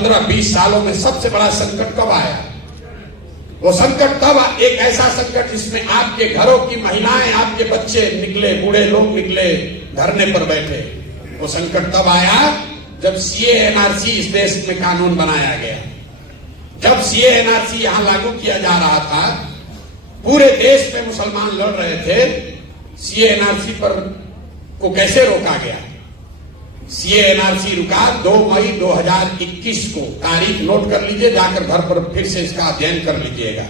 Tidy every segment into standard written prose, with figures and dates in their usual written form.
15-20 सालों में सबसे बड़ा संकट कब आया? वो संकट तब, एक ऐसा संकट जिसमें आपके घरों की महिलाएं, आपके बच्चे निकले, बूढ़े लोग निकले, धरने पर बैठे। वो संकट तब आया जब सीए एनआरसी इस देश में कानून बनाया गया। जब सीए एनआरसी यहां लागू किया जा रहा था, पूरे देश में मुसलमान लड़ रहे थे। सीए एनआरसी पर को कैसे रोका गया? सीए एनआरसी रुका 2 मई 2021 को। तारीख नोट कर लीजिए, जाकर घर पर फिर से इसका अध्ययन कर लीजिएगा।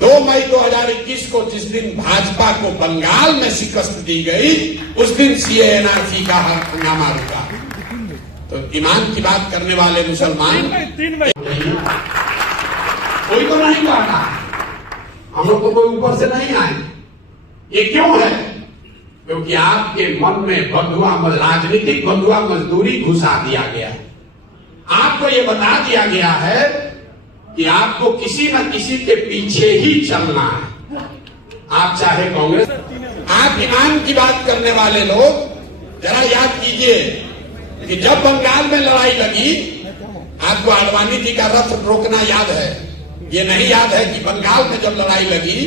2 मई 2021 को, जिस दिन भाजपा को बंगाल में शिकस्त दी गई, उस दिन सीए एनआरसी का हंगामा रुका। तो ईमान की बात करने वाले मुसलमान कोई तो नहीं काटा, हम लोग को कोई ऊपर से नहीं आए। ये क्यों है? क्योंकि आपके मन में राजनीतिक बंधुआ मजदूरी घुसा दिया गया। आपको ये बता दिया गया है कि आपको किसी न किसी के पीछे ही चलना है। आप चाहे कांग्रेस, आप ईमान की बात करने वाले लोग जरा याद कीजिए कि जब बंगाल में लड़ाई लगी, आपको आडवाणी जी का रथ रोकना याद है। ये नहीं याद है कि बंगाल में जब लड़ाई लगी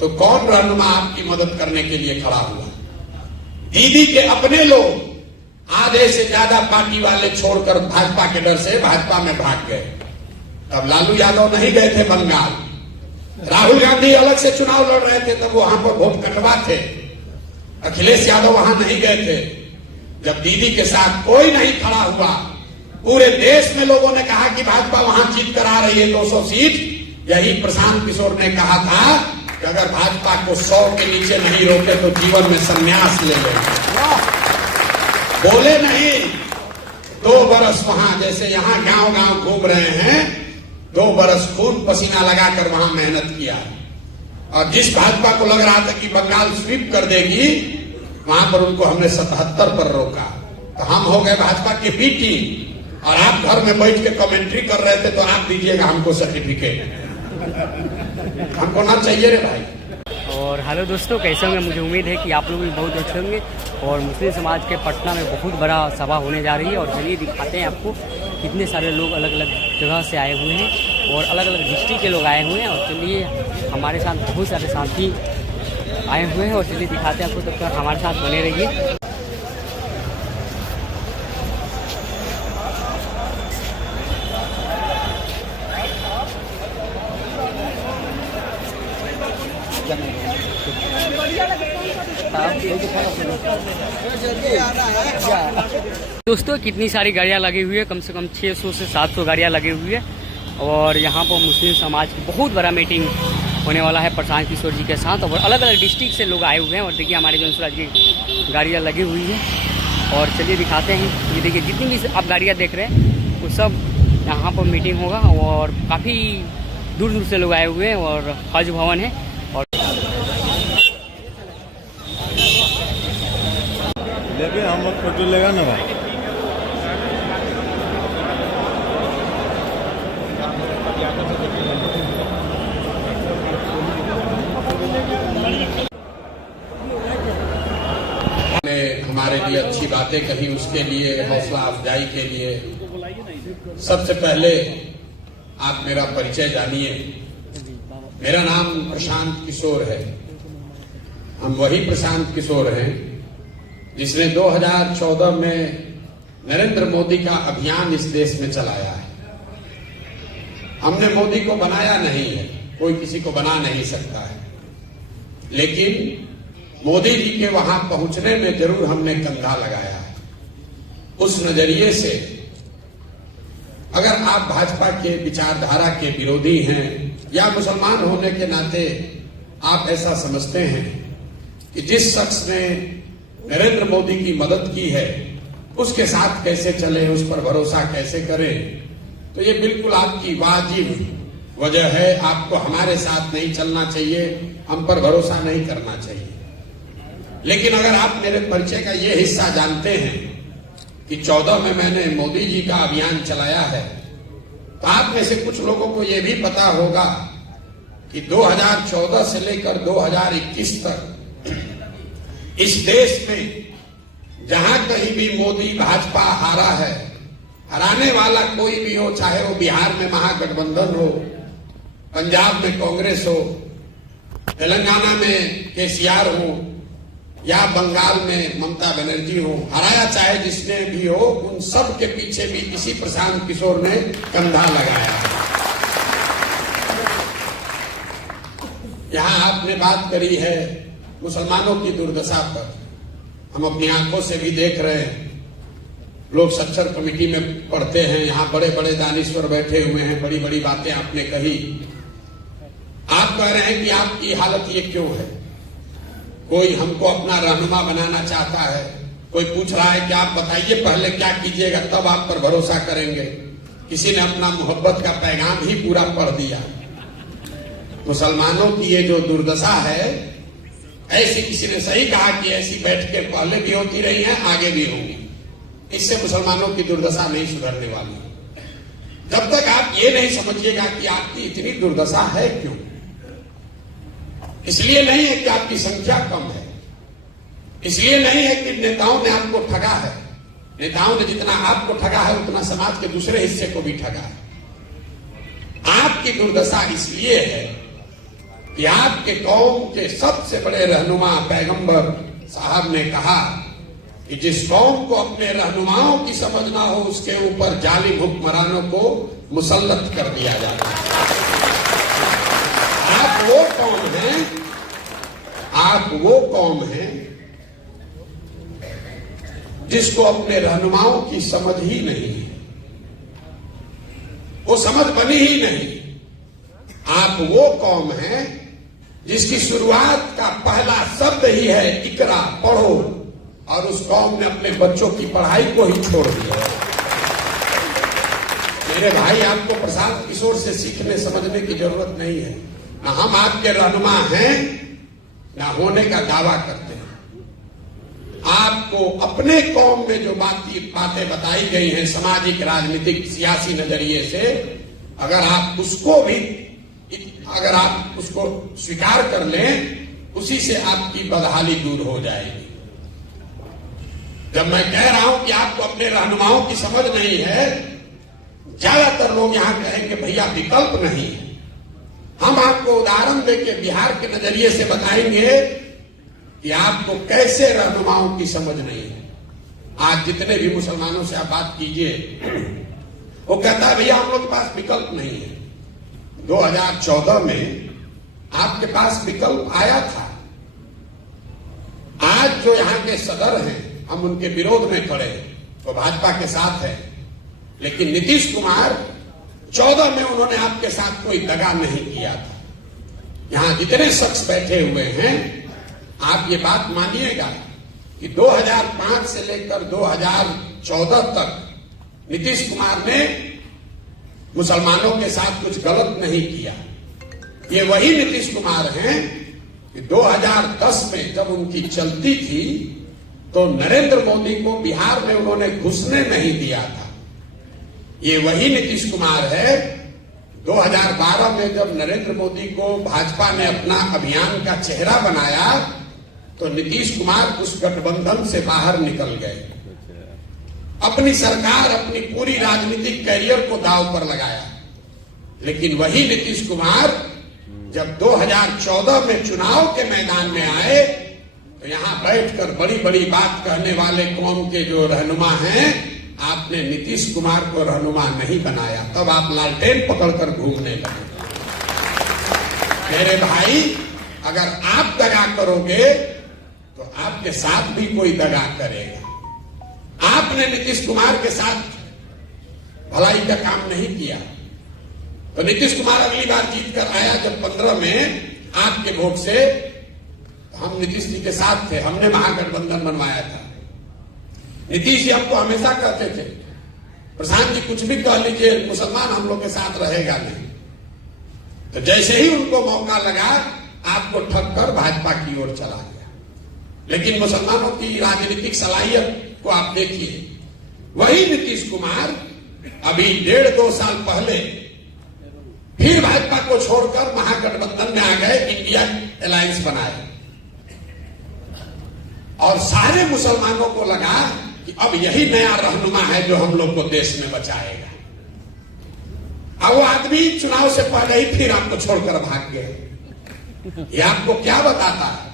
तो कौन रहनुमा आपकी मदद करने के लिए खड़ा हुआ? दीदी के अपने लोग आधे से ज्यादा पार्टी वाले छोड़कर भाजपा के डर से भाजपा में भाग गए। तब लालू यादव नहीं गए थे बंगाल, राहुल गांधी अलग से चुनाव लड़ रहे थे, तब वहां पर वोट कटवा थे। अखिलेश यादव वहां नहीं गए थे। जब दीदी के साथ कोई नहीं खड़ा हुआ, पूरे देश में लोगों ने कहा कि भाजपा वहां जीत कर आ रही है 200 सीट। यही प्रशांत किशोर ने कहा था कि अगर भाजपा को 100 के नीचे नहीं रोके तो जीवन में संन्यास ले लेंगे। बोले नहीं, 2 बरस वहां, जैसे यहां गांव गांव घूम रहे हैं, 2 बरस खून पसीना लगाकर वहां मेहनत किया। और जिस भाजपा को लग रहा था कि बंगाल स्वीप कर देगी, वहां पर उनको हमने 77 पर रोका। तो हम हो गए भाजपा के बी टीम, और आप घर में बैठ के कमेंट्री कर रहे थे, तो आप दीजिएगा हमको सर्टिफिकेट। हमको ना चाहिए रे भाई। और हेलो दोस्तों, कैसे होंगे? मुझे उम्मीद है कि आप लोग भी बहुत अच्छे होंगे। और मुस्लिम समाज के पटना में बहुत बड़ा सभा होने जा रही है, और चलिए दिखाते हैं आपको कितने सारे लोग अलग अलग जगह से आए हुए हैं और अलग अलग डिस्ट्रिक्ट के लोग आए हुए हैं। और चलिए हमारे साथ बहुत सारे साथी आए हुए हैं, और चलिए दिखाते हैं आपको। तब तक हमारे साथ बने रहिए। दोस्तों, कितनी सारी गाड़ियां लगी हुई है, कम से कम 600 से 700 गाड़ियां लगी हुई है। और यहाँ पर मुस्लिम समाज की बहुत बड़ा मीटिंग होने वाला है प्रशांत किशोर जी के साथ। और अलग अलग डिस्ट्रिक्ट से लोग आए हुए हैं, और देखिए हमारे जौनसुराज की गाड़ियाँ लगी हुई है। और चलिए दिखाते हैं, ये देखिए जितनी भी आप गाड़ियाँ देख रहे हैं वो सब यहाँ पर मीटिंग होगा। और काफ़ी दूर दूर से लोग आए हुए हैं, और हज भवन है। और हम लोग फोटो लेगा ना भाई। हमारे लिए अच्छी बातें कही, उसके लिए, हौसला अफजाई के लिए। सबसे पहले आप मेरा परिचय जानिए। मेरा नाम प्रशांत किशोर है। हम वही प्रशांत किशोर हैं जिसने 2014 में नरेंद्र मोदी का अभियान इस देश में चलाया है। हमने मोदी को बनाया नहीं है, कोई किसी को बना नहीं सकता है, लेकिन मोदी जी के वहां पहुंचने में जरूर हमने कंधा लगाया है। उस नजरिए से अगर आप भाजपा के विचारधारा के विरोधी हैं, या मुसलमान होने के नाते आप ऐसा समझते हैं कि जिस शख्स ने नरेंद्र मोदी की मदद की है उसके साथ कैसे चले, उस पर भरोसा कैसे करें, तो ये बिल्कुल आपकी वाजिब वजह है। आपको हमारे साथ नहीं चलना चाहिए, हम पर भरोसा नहीं करना चाहिए। लेकिन अगर आप मेरे परिचय का ये हिस्सा जानते हैं कि 14 में मैंने मोदी जी का अभियान चलाया है, तो आप में से कुछ लोगों को ये भी पता होगा कि 2014 से लेकर 2021 तक इस देश में जहां कहीं भी मोदी भाजपा हारा है, हराने वाला कोई भी हो, चाहे वो बिहार में महागठबंधन हो, पंजाब में कांग्रेस हो, तेलंगाना में केसीआर हो या बंगाल में ममता बनर्जी हो, हराया चाहे जिसने भी हो, उन सब के पीछे भी इसी प्रशांत किशोर ने कंधा लगाया। यहां आपने बात करी है मुसलमानों की दुर्दशा पर, हम अपनी आंखों से भी देख रहे हैं। लोग सच्चर कमेटी में पढ़ते हैं, यहां बड़े बड़े दानिश्वर बैठे हुए हैं, बड़ी बड़ी बातें आपने कही। आप कह रहे हैं कि आपकी हालत ये क्यों है? कोई हमको अपना रहनुमा बनाना चाहता है, कोई पूछ रहा है कि आप बताइए पहले क्या कीजिएगा तब आप पर भरोसा करेंगे। किसी ने अपना मोहब्बत का पैगाम ही पूरा पढ़ दिया। मुसलमानों की ये जो दुर्दशा है, ऐसी किसी ने सही कहा कि ऐसी बैठकें पहले भी होती रही हैं, आगे भी होंगी। इससे मुसलमानों की दुर्दशा नहीं सुधरने वाली। जब तक आप ये नहीं समझिएगा कि आपकी इतनी दुर्दशा है क्यों, इसलिए नहीं है कि आपकी संख्या कम है, इसलिए नहीं है कि नेताओं ने आपको ठगा है। नेताओं ने जितना आपको ठगा है उतना समाज के दूसरे हिस्से को भी ठगा है। आपकी दुर्दशा इसलिए है कि आपके कौम के सबसे बड़े रहनुमा पैगंबर साहब ने कहा कि जिस कौम को अपने रहनुमाओं की समझ ना हो, उसके ऊपर जालिम हुक्मरानों को मुसल्लत कर दिया जाता है। आप वो कौम हैं जिसको अपने रहनुमाओं की समझ ही नहीं है, वो समझ बनी ही नहीं। आप वो कौम हैं जिसकी शुरुआत का पहला शब्द ही है इकरा, पढ़ो, और उस कौम ने अपने बच्चों की पढ़ाई को ही छोड़ दिया। मेरे भाई, आपको प्रशांत किशोर से सीखने समझने की जरूरत नहीं है। ना हम आपके रहनुमा हैं, ना होने का दावा करते हैं। आपको अपने कौम में जो बातें बताई गई हैं सामाजिक, राजनीतिक, सियासी नजरिए से, अगर आप उसको स्वीकार कर लें, उसी से आपकी बदहाली दूर हो जाएगी। जब मैं कह रहा हूं कि आपको अपने रहनुमाओं की समझ नहीं है, ज्यादातर लोग यहां कहेंगे भैया विकल्प नहीं है। हम आपको उदाहरण देके बिहार के नजरिए से बताएंगे कि आपको कैसे रहनुमाओं की समझ नहीं है। आज जितने भी मुसलमानों से आप बात कीजिए, वो कहता है भैया हम लोग के पास विकल्प नहीं है। 2014 में आपके पास विकल्प आया था। आज जो यहाँ के सदर हैं, हम उनके विरोध में खड़े हैं, तो भाजपा के साथ है, लेकिन नीतीश कुमार 14 में उन्होंने आपके साथ कोई दगा नहीं किया था। यहां जितने शख्स बैठे हुए हैं, आप ये बात मानिएगा कि 2005 से लेकर 2014 तक नीतीश कुमार ने मुसलमानों के साथ कुछ गलत नहीं किया। ये वही नीतीश कुमार हैं कि 2010 में जब उनकी चलती थी तो नरेंद्र मोदी को बिहार में उन्होंने घुसने नहीं दिया था। ये वही नीतीश कुमार है 2012 में जब नरेंद्र मोदी को भाजपा ने अपना अभियान का चेहरा बनाया तो नीतीश कुमार उस गठबंधन से बाहर निकल गए। अपनी सरकार, अपनी पूरी राजनीतिक कैरियर को दांव पर लगाया। लेकिन वही नीतीश कुमार जब 2014 में चुनाव के मैदान में आए तो यहां बैठकर बड़ी बड़ी बात कहने वाले कौम के जो रहनुमा हैं, आपने नीतीश कुमार को रहनुमा नहीं बनाया। तब आप लालटेन पकड़कर घूमने लगे। मेरे भाई, अगर आप दगा करोगे तो आपके साथ भी कोई दगा करेगा। आपने नीतीश कुमार के साथ भलाई का काम नहीं किया तो नीतीश कुमार अगली बार जीत कर आया जब 15 में आपके वोट से, हम नीतीश जी के साथ थे, हमने महागठबंधन बनवाया था। नीतीश जी आपको हमेशा कहते थे प्रशांत जी कुछ भी कह लीजिए, मुसलमान हम लोग के साथ रहेगा नहीं। तो जैसे ही उनको मौका लगा, आपको ठग कर भाजपा की ओर चला गया। लेकिन मुसलमानों की राजनीतिक सलाहियत को आप देखिए, वही नीतीश कुमार अभी 1.5-2 साल पहले फिर भाजपा को छोड़कर महागठबंधन में आ गए, इंडिया अलायंस बनाए, और सारे मुसलमानों को लगा कि कि अब यही नया रहनुमा है जो हम लोग को देश में बचाएगा। अब वो आदमी चुनाव से पहले ही फिर आपको छोड़कर भाग गए। ये आपको क्या बताता है?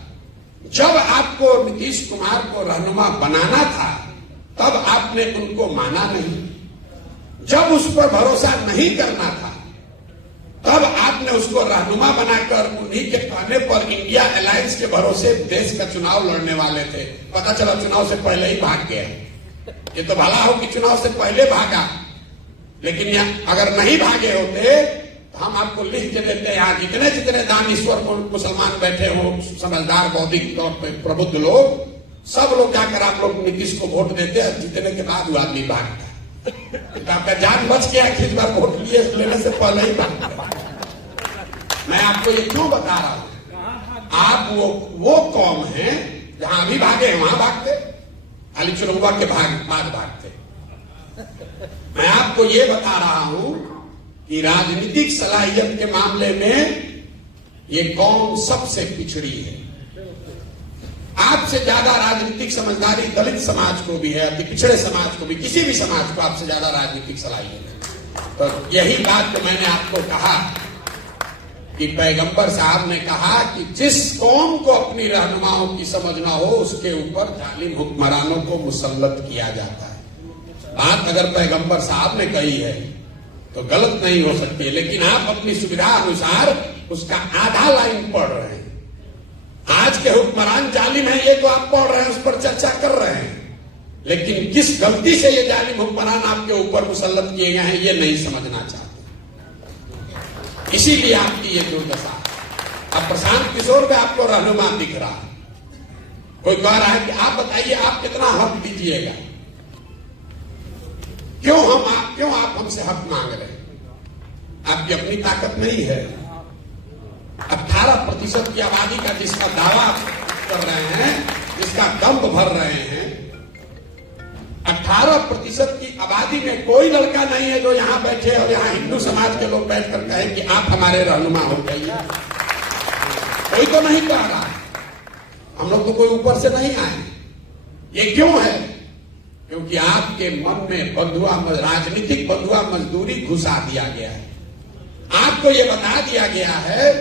जब आपको नीतीश कुमार को रहनुमा बनाना था तब आपने उनको माना नहीं, जब उस पर भरोसा नहीं करना था तब आपने उसको रहनुमा बनाकर उन्हीं के कहने पर इंडिया अलायंस के भरोसे देश का चुनाव लड़ने वाले थे। पता चला चुनाव से पहले ही भाग गया। ये तो भला हो कि चुनाव से पहले भागा, लेकिन अगर नहीं भागे होते तो हम आपको लिख के देते। यहाँ जितने जितने दानीश्वर मुसलमान बैठे हो, समझदार बौद्धिक तौर पर प्रबुद्ध लोग, सब लोग जाकर आप लोग नीतीश को वोट देते हैं। जीतने के बाद वो आदमी भागता। तो आपका जान बच गया कि इस बार वोट लेने से पहले ही भागता। मैं आपको ये क्यों बता रहा हूं? आप वो कौम है जहां अभी भागे हैं वहां भागते, खाली चुनाव के बाद भागते। मैं आपको ये बता रहा हूं कि राजनीतिक सलाहियत के मामले में ये कौम सबसे पिछड़ी है। आपसे ज्यादा राजनीतिक समझदारी दलित समाज को भी है, अति पिछड़े समाज को भी, किसी भी समाज को आपसे ज्यादा राजनीतिक सलाहियत है। तो यही बात तो मैंने आपको कहा कि पैगंबर साहब ने कहा कि जिस कौम को अपनी रहनुमाओं की समझ ना हो उसके ऊपर जालिम हुक्मरानों को मुसल्लत किया जाता है। बात अगर पैगंबर साहब ने कही है तो गलत नहीं हो सकती, लेकिन आप अपनी सुविधा अनुसार उसका आधा लाइन पढ़ रहे हैं। आज के हुक्मरान जालिम है ये तो आप पढ़ रहे हैं, उस पर चर्चा कर रहे हैं, लेकिन किस गलती से ये जालिम हुक्मरान आपके ऊपर मुसल्लत किए गए हैं ये नहीं समझना चाहते। इसीलिए आपकी ये दुर्दशा। अब प्रशांत किशोर का आपको रहनुमा दिख रहा है, कोई कह रहा है कि आप बताइए आप कितना हक दीजिएगा, क्यों आप हमसे हक मांग रहे हैं? आपकी अपनी ताकत नहीं है। 18% की आबादी का जिसका दावा कर रहे हैं, जिसका दम्भ भर रहे हैं, 18% की आबादी में कोई लड़का नहीं है जो यहां बैठे और यहां हिंदू समाज के लोग बैठकर कहें कि आप हमारे रहनुमा हो जाइए। कोई तो नहीं कह रहा। हम लोग तो कोई ऊपर से नहीं आए। ये क्यों है? क्योंकि आपके मन में राजनीतिक बंधुआ मजदूरी घुसा दिया गया है। आपको ये बता दिया गया है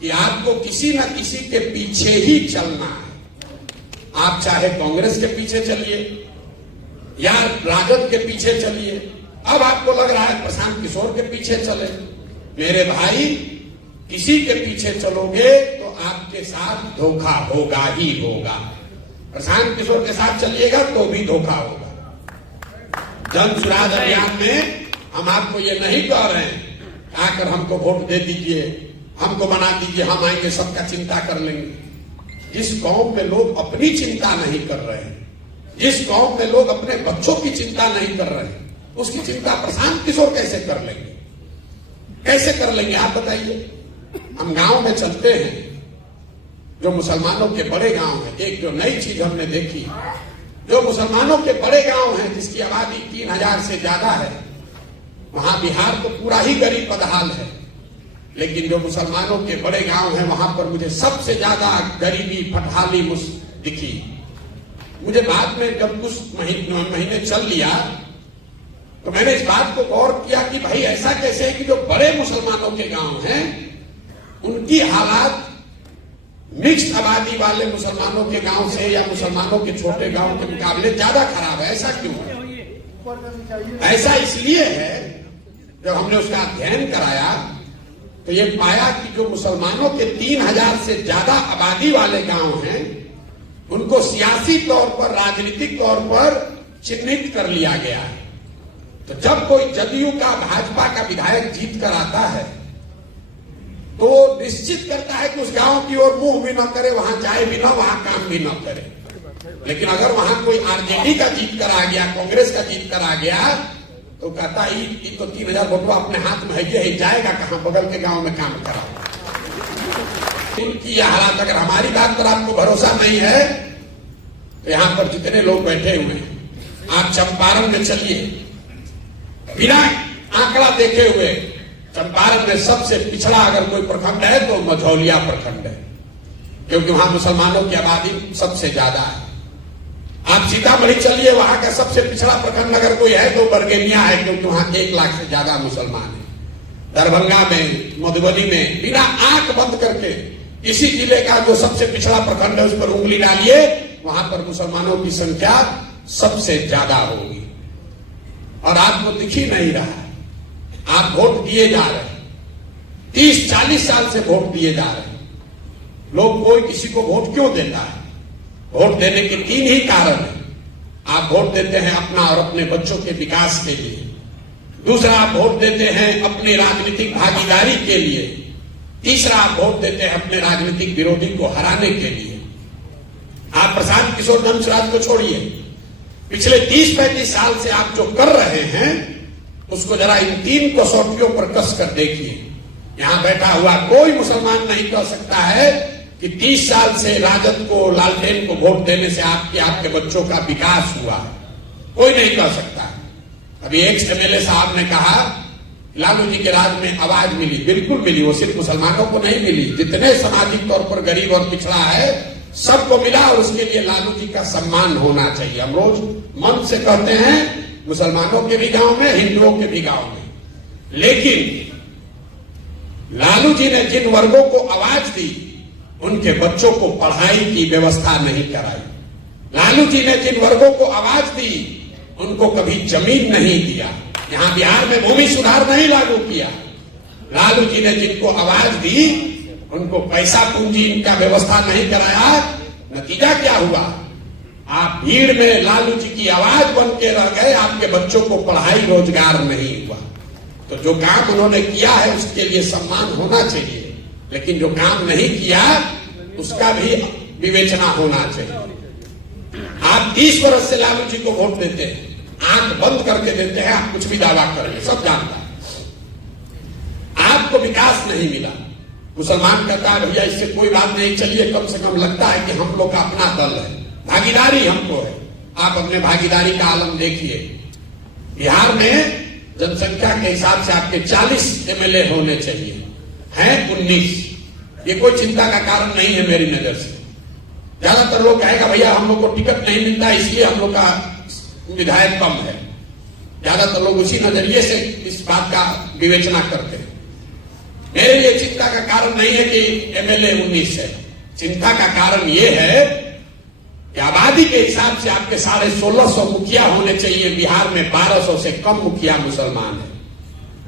कि आपको किसी न किसी के पीछे ही चलना है। आप चाहे कांग्रेस के पीछे चलिए या राजद के पीछे चलिए। अब आपको लग रहा है प्रशांत किशोर के पीछे चले। मेरे भाई, किसी के पीछे चलोगे तो आपके साथ धोखा होगा ही होगा। प्रशांत किशोर के साथ चलिएगा तो भी धोखा होगा। जन सुराज अभियान में हम आपको ये नहीं कह रहे हैं आकर हमको वोट दे दीजिए, हमको बना दीजिए, हम आएंगे सबका चिंता कर लेंगे। जिस कौम में लोग अपनी चिंता नहीं कर रहे हैं, जिस कौम में लोग अपने बच्चों की चिंता नहीं कर रहे हैं, उसकी चिंता प्रशांत किशोर कैसे कर लेंगे? कैसे कर लेंगे आप बताइए? हम गांव में चलते हैं, जो मुसलमानों के बड़े गांव हैं, एक जो नई चीज हमने देखी, जो मुसलमानों के बड़े गांव हैं जिसकी आबादी 3000 से ज्यादा है, वहां बिहार तो पूरा ही गरीब बदहाल है, लेकिन जो मुसलमानों के बड़े गांव हैं वहां पर मुझे सबसे ज्यादा गरीबी फटहाली दिखी। मुझे बाद में जब कुछ महीने चल लिया तो मैंने इस बात को गौर किया कि भाई ऐसा कैसे है कि जो बड़े मुसलमानों के गांव हैं उनकी हालात मिक्स्ड आबादी वाले मुसलमानों के गांव से या मुसलमानों के छोटे गांव के मुकाबले ज्यादा खराब है। ऐसा क्यों है? ऐसा इसलिए है, जब हमने उसका अध्ययन कराया तो ये पाया कि जो मुसलमानों के 3000 से ज्यादा आबादी वाले गांव हैं उनको सियासी तौर पर, राजनीतिक तौर पर चिन्हित कर लिया गया है। तो जब कोई जदयू का, भाजपा का विधायक जीत कर आता है तो निश्चित करता है कि उस गांव की ओर मुंह भी न करे, वहां जाए भी न, वहां काम भी न करे। लेकिन अगर वहां कोई आरजेडी का जीत कर आ गया, कांग्रेस का जीत कर आ गया, तो कहता है ये तो 3000 वोटवा अपने हाथ में है, जाएगा कहां? बगल के गांव में काम करा। उनकी यह हालात, अगर हमारी बात पर आपको भरोसा नहीं है तो यहां पर जितने लोग बैठे हुए हैं, आप चंपारण में चलिए, बिना आंकड़ा देखे हुए, चंपारण में सबसे पिछड़ा अगर कोई प्रखंड है तो मझौलिया प्रखंड है, क्योंकि वहां मुसलमानों की आबादी सबसे ज्यादा है। आप सीतामढ़ी चलिए, वहां का सबसे पिछड़ा प्रखंड अगर कोई है तो बरगेनिया है, क्योंकि वहां 1 लाख से ज्यादा मुसलमान है। दरभंगा में, मधुबनी में बिना आंख बंद करके किसी जिले का जो सबसे पिछड़ा प्रखंड है उस पर उंगली डालिए, वहां पर मुसलमानों की संख्या सबसे ज्यादा होगी। और आपको दिख ही नहीं रहा। आप वोट दिए जा रहे हैं, 30-40 साल से वोट दिए जा रहे हैं। लोग कोई किसी को वोट क्यों देता है? वोट देने के 3 ही कारण है। आप वोट देते हैं अपना और अपने बच्चों के विकास के लिए। दूसरा, आप वोट देते हैं अपनी राजनीतिक भागीदारी के लिए। तीसरा, आप वोट देते हैं अपने राजनीतिक विरोधी को हराने के लिए। आप प्रशांत किशोर धर्मस्वराज को छोड़िए, पिछले 30-35 साल से आप जो कर रहे हैं उसको जरा इन 3 कसौटियों पर कस कर देखिए। यहां बैठा हुआ कोई मुसलमान नहीं कह सकता है कि 30 साल से राजद को, लालटेन को वोट देने से आपके बच्चों का विकास हुआ है। कोई नहीं कह सकता। अभी एक्स एमएलए साहब ने कहा लालू जी के राज में आवाज मिली। बिल्कुल मिली, वो सिर्फ मुसलमानों को नहीं मिली, जितने सामाजिक तौर पर गरीब और पिछड़ा है सबको मिला, और उसके लिए लालू जी का सम्मान होना चाहिए। हम रोज मन से कहते हैं, मुसलमानों के भी गांव में, हिंदुओं के भी गांव में। लेकिन लालू जी ने जिन वर्गों को आवाज दी उनके बच्चों को पढ़ाई की व्यवस्था नहीं कराई। लालू जी ने जिन वर्गों को आवाज दी उनको कभी जमीन नहीं दिया। यहां बिहार में भूमि सुधार नहीं लागू किया। लालू जी ने जिनको आवाज दी उनको पैसा पूंजी इनका व्यवस्था नहीं कराया। नतीजा क्या हुआ? आप भीड़ में लालू जी की आवाज बन के रह गए, आपके बच्चों को पढ़ाई रोजगार नहीं हुआ। तो जो काम उन्होंने किया है उसके लिए सम्मान होना चाहिए, लेकिन जो काम नहीं किया उसका भी विवेचना होना चाहिए। आप 30 वर्ष से लालू जी को वोट देते हैं, आंख बंद करके देते हैं, आप कुछ भी दावा करेंगे, सब जानता है। आपको विकास नहीं मिला। मुसलमान कहता है भैया इससे कोई बात नहीं, चलिए कम से कम लगता है कि हम लोग का अपना दल है, भागीदारी हमको है। आप अपने भागीदारी का आलम देखिए। बिहार में जनसंख्या के हिसाब से आपके 40 एमएलए होने चाहिए, हैं 19। ये कोई चिंता का कारण नहीं है मेरी नजर से। ज्यादातर लोग कहेगा भैया हम लोग को टिकट नहीं मिलता इसलिए हम लोग का विधायक कम है। ज्यादातर लोग उसी नजरिए से इस बात का विवेचना करते हैं। मेरे लिए चिंता का कारण नहीं है कि एमएलए 19 है। चिंता का कारण यह है कि आबादी के हिसाब से आपके 1650 मुखिया होने चाहिए। बिहार में 1200 से कम मुखिया मुसलमान है।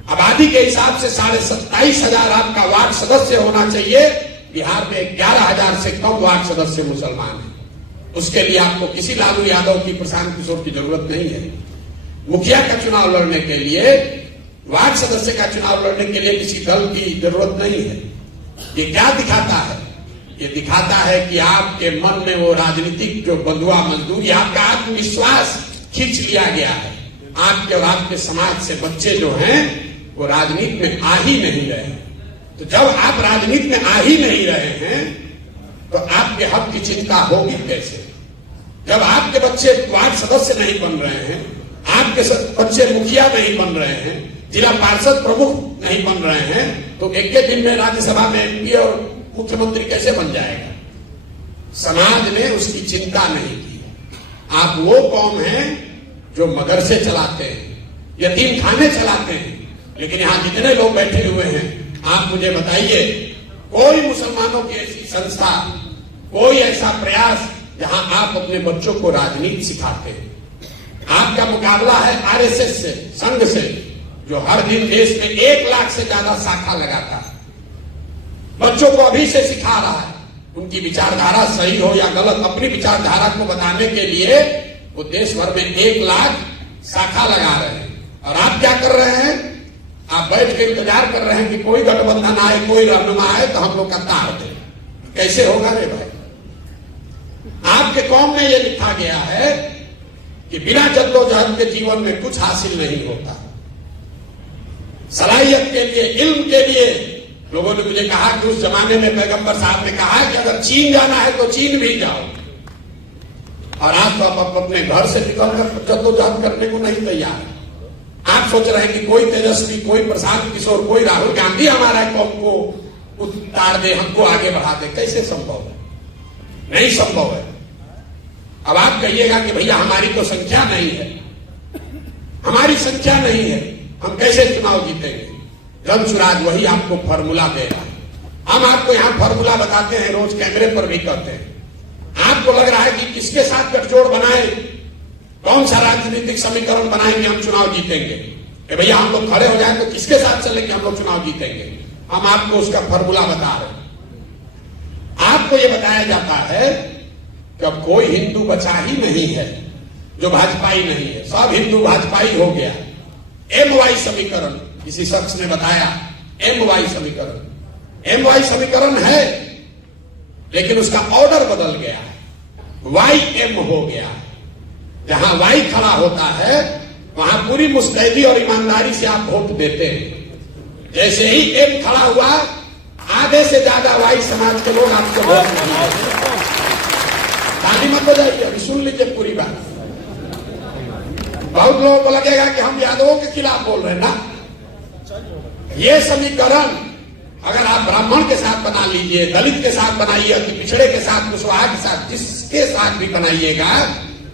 आबादी के हिसाब से 27,500 आपका वार्ड सदस्य होना चाहिए। बिहार में 11,000 से कम वार्ड सदस्य मुसलमान है। उसके लिए आपको किसी लालू यादव की, प्रशांत किशोर की जरूरत नहीं है। मुखिया का चुनाव लड़ने के लिए, वार्ड सदस्य का चुनाव लड़ने के लिए किसी दल की जरूरत नहीं है। ये क्या दिखाता है? ये दिखाता है कि आपके मन में वो राजनीतिक जो बंधुआ मजदूरी, आपका आत्मविश्वास खींच लिया गया है। आपके और आपके समाज से बच्चे जो हैं वो राजनीति में आ ही नहीं रहे हैं। तो जब आप राजनीति में आ ही नहीं रहे हैं तो आपके हक की चिंता होगी कैसे? जब आपके बच्चे वार्ड सदस्य नहीं बन रहे हैं, आपके बच्चे मुखिया नहीं बन रहे हैं, जिला पार्षद प्रमुख नहीं बन रहे हैं, तो एक दिन में राज्यसभा में एमपी और मुख्यमंत्री कैसे बन जाएगा? समाज ने उसकी चिंता नहीं की। आप वो कौम हैं जो मदरसे चलाते हैं, यतीम खाने चलाते हैं, लेकिन यहां जितने लोग बैठे हुए हैं आप मुझे बताइए, कोई मुसलमानों की ऐसी संस्था, कोई ऐसा प्रयास जहां आप अपने बच्चों को राजनीति सिखाते हैं? आपका मुकाबला है आरएसएस से, संघ से, जो हर दिन देश में 1 लाख से ज्यादा शाखा लगाता है। बच्चों को अभी से सिखा रहा है, उनकी विचारधारा सही हो या गलत, अपनी विचारधारा को बताने के लिए वो देश भर में 1 लाख शाखा लगा रहे हैं। और आप क्या कर रहे हैं? आप बैठ के इंतजार कर रहे हैं कि कोई गठबंधन आए, कोई रहनुमा आए तो हम लोग का तार दे। कैसे होगा रे भाई? आपके कौम में यह लिखा गया है कि बिना जद्दोजहद के जीवन में कुछ हासिल नहीं होता। सलाहियत के लिए, इल्म के लिए, लोगों ने मुझे कहा कि उस जमाने में पैगंबर साहब ने कहा कि अगर चीन जाना है तो चीन भी जाओ, और आज तो आप अपने घर से निकलकर जद्दोजहद करने को नहीं तैयार। आप सोच रहे हैं कि कोई तेजस्वी, कोई प्रशांत किशोर, कोई राहुल गांधी हमारा कौम को उतार दे, हमको आगे बढ़ा दे। कैसे संभव है? नहीं संभव है। अब आप कहिएगा कि भैया हमारी तो संख्या नहीं है, हमारी संख्या नहीं है, हम कैसे चुनाव जीतेंगे? जन स्वराज वही आपको फॉर्मूला दे रहा है। हम आपको यहां फॉर्मूला बताते हैं, रोज कैमरे पर भी कहते हैं। आपको लग रहा है कि किसके साथ गठजोड़ बनाए, कौन सा राजनीतिक समीकरण बनाएंगे हम चुनाव जीतेंगे? भैया हम लोग खड़े हो जाए तो किसके साथ चले कि हम लोग चुनाव जीतेंगे? हम आपको उसका फॉर्मूला बता रहे हैं। आपको यह बताया जाता है कि अब कोई हिंदू बचा ही नहीं है जो भाजपाई नहीं है, सब हिंदू भाजपाई हो गया। MY समीकरण किसी शख्स ने बताया, MY समीकरण, MY समीकरण है लेकिन उसका ऑर्डर बदल गया है, YM हो गया है। जहां Y खड़ा होता है वहां पूरी मुस्तैदी और ईमानदारी से आप वोट देते हैं। जैसे ही M खड़ा हुआ, आधे से ज्यादा Y समाज के लोग आपको वोट नहीं देते। ताली मत बजाइए, अभी सुन लीजिए पूरी बात। बहुत लोगों को लगेगा कि हम यादवों के खिलाफ बोल रहे हैं ना। ये समीकरण अगर आप ब्राह्मण के साथ बना लीजिए, दलित के साथ बनाइए, कि पिछड़े के साथ, कुशवाहा के साथ, जिसके साथ भी बनाइएगा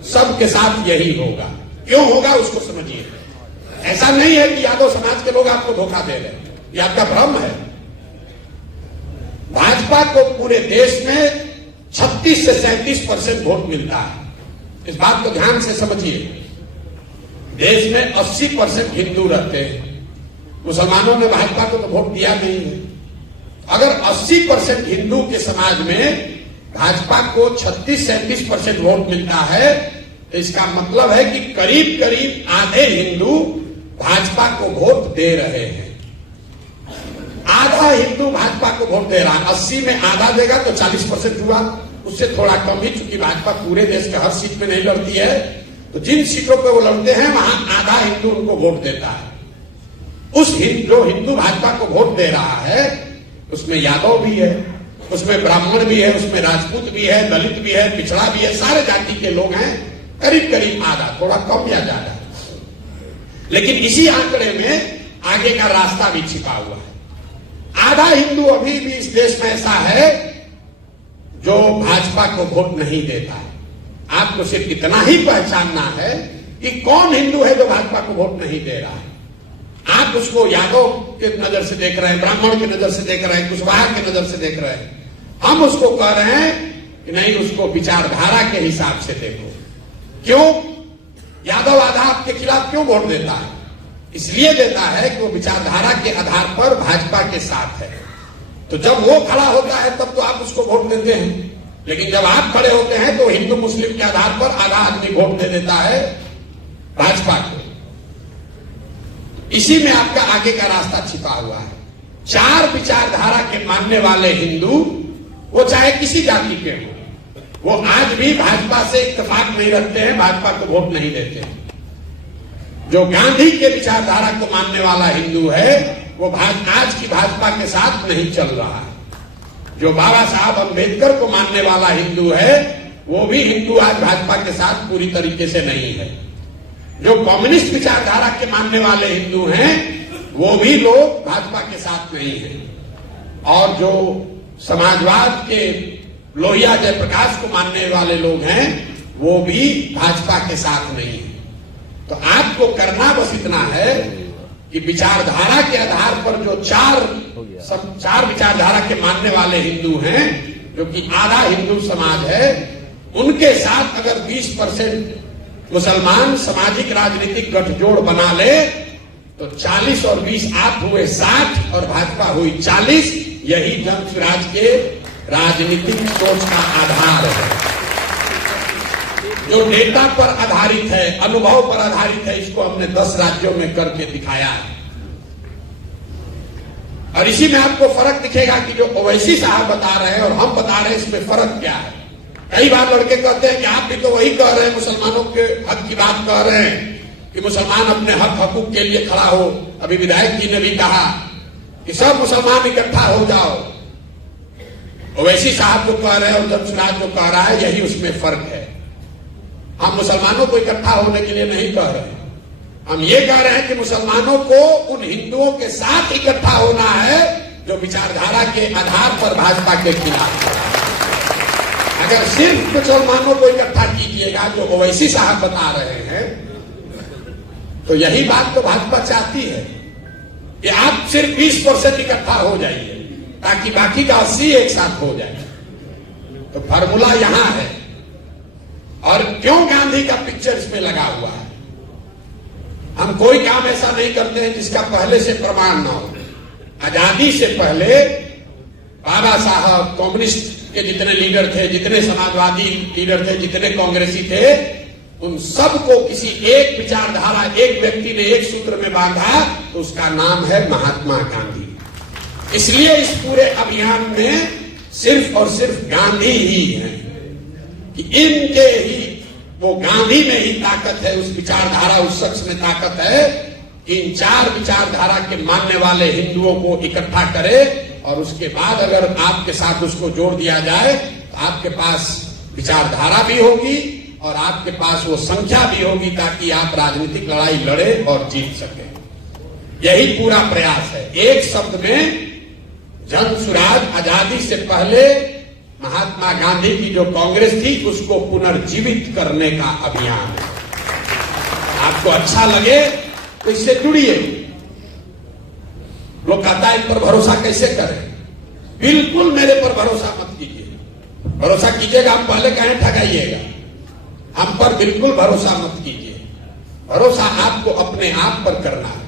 सबके साथ यही होगा। क्यों होगा उसको समझिए। ऐसा नहीं है कि यादव समाज के लोग आपको धोखा दे रहे हैं, ये आपका भ्रम है। भाजपा को पूरे देश में 36 से 37% वोट मिलता है। इस बात को ध्यान से समझिए। देश में 80% हिंदू रहते हैं, मुसलमानों ने भाजपा को तो वोट दिया नहीं है। अगर 80% हिंदू के समाज में भाजपा को 36-37% वोट मिलता है तो इसका मतलब है कि करीब करीब आधे हिंदू भाजपा को वोट दे रहे हैं। आधा हिंदू भाजपा को वोट दे रहा है। 80 में आधा देगा तो 40% हुआ, उससे थोड़ा कम ही, चूंकि भाजपा पूरे देश के हर सीट में नहीं लड़ती है, तो जिन सीटों पे वो लड़ते हैं वहां आधा हिंदू उनको वोट देता है। जो हिंदू भाजपा को वोट दे रहा है उसमें यादव भी है, उसमें ब्राह्मण भी है, उसमें राजपूत भी है, दलित भी है, पिछड़ा भी है, सारे जाति के लोग हैं। करीब करीब आधा, थोड़ा कम या ज्यादा। लेकिन इसी आंकड़े में आगे का रास्ता भी छिपा हुआ है। आधा हिंदू अभी भी इस देश में ऐसा है जो भाजपा को वोट नहीं देता है। आपको सिर्फ इतना ही पहचानना है कि कौन हिंदू है जो भाजपा को वोट नहीं दे रहा है। आप उसको यादव के नजर से देख रहे हैं, ब्राह्मण की नजर से देख रहे हैं, कुशवाहा की नजर से देख रहे हैं। हम उसको कह रहे हैं कि नहीं, उसको विचारधारा के हिसाब से देखो। क्यों? यादव आधा आपके खिलाफ क्यों वोट देता है? इसलिए देता है कि वो विचारधारा के आधार पर भाजपा के साथ है। तो जब वो खड़ा होता है तब तो आप उसको वोट देते हैं, लेकिन जब आप खड़े होते हैं तो हिंदू मुस्लिम के आधार पर आधा आदमी वोट दे देता है भाजपा को। इसी में आपका आगे का रास्ता छिपा हुआ है। 4 विचारधारा के मानने वाले हिंदू, वो चाहे किसी जाति के हो, वो आज भी भाजपा से इत्तेफाक नहीं रखते हैं, भाजपा को वोट नहीं देते हैं। जो गांधी के विचारधारा को मानने वाला हिंदू है वो आज की भाजपा के साथ नहीं चल रहा है। जो बाबा साहब अंबेडकर को मानने वाला हिंदू है वो भी हिंदू आज भाजपा के साथ पूरी तरीके से नहीं है। जो कम्युनिस्ट विचारधारा के मानने वाले हिंदू हैं वो भी लोग भाजपा के साथ नहीं है। और जो समाजवाद के लोहिया जयप्रकाश को मानने वाले लोग हैं वो भी भाजपा के साथ नहीं है। तो आपको करना बस इतना है कि विचारधारा के आधार पर जो चार विचारधारा के मानने वाले हिंदू हैं, जो कि आधा हिंदू समाज है, उनके साथ अगर 20% मुसलमान सामाजिक राजनीतिक गठजोड़ बना ले तो 40 और 20 आप हुए 60 और भाजपा हुई 40। यही जन स्वराज के राजनीतिक सोच का आधार है, जो डेटा पर आधारित है, अनुभव पर आधारित है। इसको हमने 10 राज्यों में करके दिखाया है। और इसी में आपको फर्क दिखेगा कि जो ओवैसी साहब बता रहे हैं और हम बता रहे हैं, इसमें फर्क क्या है। कई बार लड़के कहते हैं कि आप भी तो वही कह रहे हैं, मुसलमानों के हक की बात कह रहे हैं कि मुसलमान अपने हक हकूक के लिए खड़ा हो। अभी विधायक जी ने भी कहा कि सब मुसलमान इकट्ठा हो जाओ। ओवैसी साहब जो कह रहे हैं और जन स्वराज जो कह रहा है, यही उसमें फर्क है। हम मुसलमानों को इकट्ठा होने के लिए नहीं कह रहे हैं, हम ये कह रहे हैं कि मुसलमानों को उन हिंदुओं के साथ इकट्ठा होना है जो विचारधारा के आधार पर भाजपा के खिलाफ है। अगर सिर्फ मुसलमानों को इकट्ठा कीजिएगा जो ओवैसी साहब बता रहे हैं, तो यही बात तो भाजपा चाहती है कि आप सिर्फ 20% इकट्ठा हो जाइए ताकि बाकी का 80 एक साथ हो जाए। तो फार्मूला यहां है। और क्यों गांधी का पिक्चर इसमें लगा हुआ है? हम कोई काम ऐसा नहीं करते हैं जिसका पहले से प्रमाण ना हो। आजादी से पहले बाबा साहब, कम्युनिस्ट के जितने लीडर थे, जितने समाजवादी लीडर थे, जितने कांग्रेसी थे, उन सबको किसी एक विचारधारा, एक व्यक्ति ने एक सूत्र में बांधा, तो उसका नाम है महात्मा गांधी। इसलिए इस पूरे अभियान में सिर्फ और सिर्फ गांधी ही है कि इनके ही, वो गांधी में ही ताकत है, उस विचारधारा, उस शख्स में ताकत है कि इन 4 विचारधारा के मानने वाले हिंदुओं को इकट्ठा करे, और उसके बाद अगर आपके साथ उसको जोड़ दिया जाए तो आपके पास विचारधारा भी होगी और आपके पास वो संख्या भी होगी ताकि आप राजनीतिक लड़ाई लड़े और जीत सके। यही पूरा प्रयास है। एक शब्द में, जन सुराज आजादी से पहले महात्मा गांधी की जो कांग्रेस थी उसको पुनर्जीवित करने का अभियान है। आपको अच्छा लगे तो इससे जुड़िए। लोग कहता है इन पर भरोसा कैसे करें? बिल्कुल मेरे पर भरोसा मत कीजिए। भरोसा कीजिएगा, हम पहले कहें ठगाइएगा। हम पर बिल्कुल भरोसा मत कीजिए। भरोसा आपको अपने आप पर करना है,